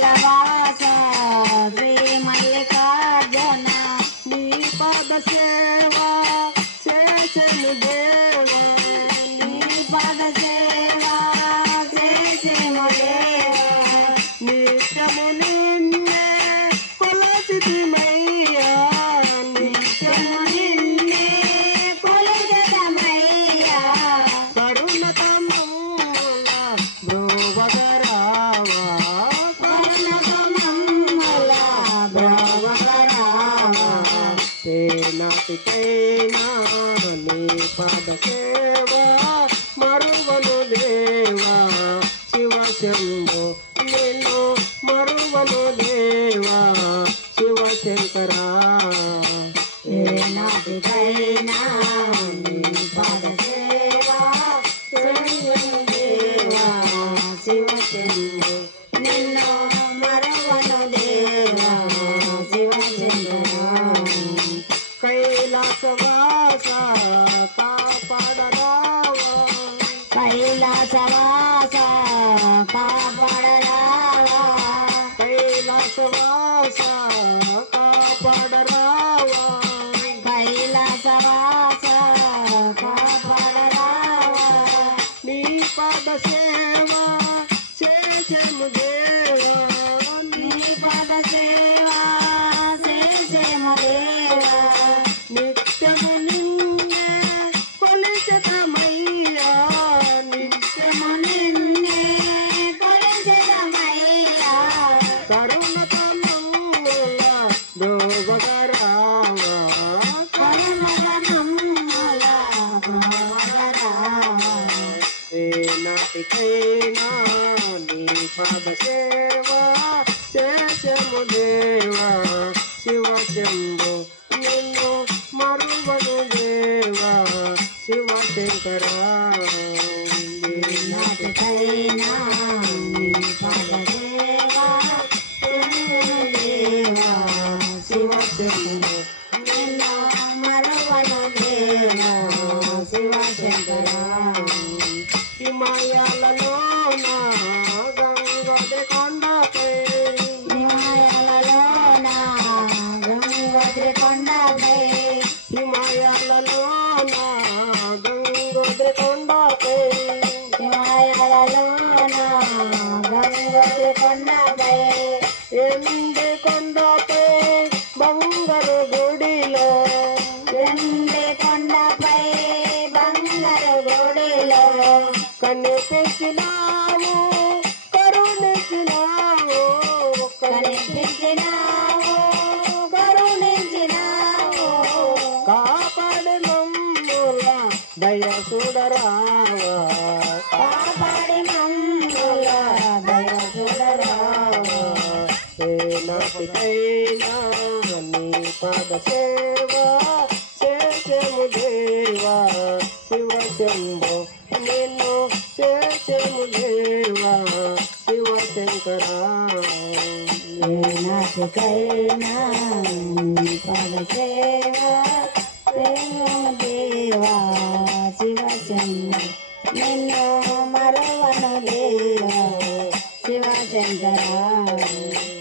వాస శ్రీ మల్లికార్జున నీ పాద సేవా చేసెను దేవా నీ పద సేవా చేసేము దేవా నిత్యము నిన్నే కొలచితిమయ్యా నిత్యము నిన్నే కొలుచెదమయ్యా కరుణతమముల బ్రోవగరావా కరుణకమమ్ముల బ్రోవగరావా నాటికైనా నీ పాద సేవా మరువను దేవా శివ శంభో నిన్ను మరువను దేవా శివ శంకరా నాటికైనా నీ పద సేవా చేసేము దేవా శివ శంభో నిన్ను మరువను దేవా శివ శంకరా కైలాసవాస కాపాడరావా కైలాసవాస కాపాడరావా కైలాసవాస కాపాడరావా కైలాసవాస కాపాడరావా నీ పాద సేవా చేసెము దేవా నీ పద సేవా చేసేము దేవా నిత్యము నిన్నే కొలిచెదమయ్యా నిత్యము నిన్నే కొలుచెదమయ్యా కరుణతమముల బ్రోవగరావా కరుణకమమ్ముల బ్రోవగరావా నాటికైనా నీ పాద సేవా చేసెము దేవా శివ శంభో నిన్ను మరువను దేవా శివ శంకరా నాటికైనా నీ పద సేవా చేసేము దేవా శివ శంభో నిన్ను మరువను దేవా శివ శంకరా హిమాలయాలలోన గంగోత్రి కొండపై హిమాలయాలలోన గంగోత్రి కొండపై హిమాలయాలలోన గంగోత్రి కొండపై హిమాలయాలలోన గంగోత్రి కొండపై ఎండి కొండపై బంగారు గుడిలో ఎండి కొండపై బంగారు గుడిలో కనిపించినావు కరుణించినావు కనిపించినావు కరుణించినావు కాపాడి మమ్ముల దయ చూడరావా కాపాడి మమ్ముల దయ చూడరావా నాటికైనా నీ పాద సేవా చేసెము దేవా శివ శంభో నిన్ను చేసెము దేవా శివ శంకరా నాటికైనా నీ పద సేవా చేసేము దేవా శివ శంకర నిన్ను మరువను దేవా శివ శంకర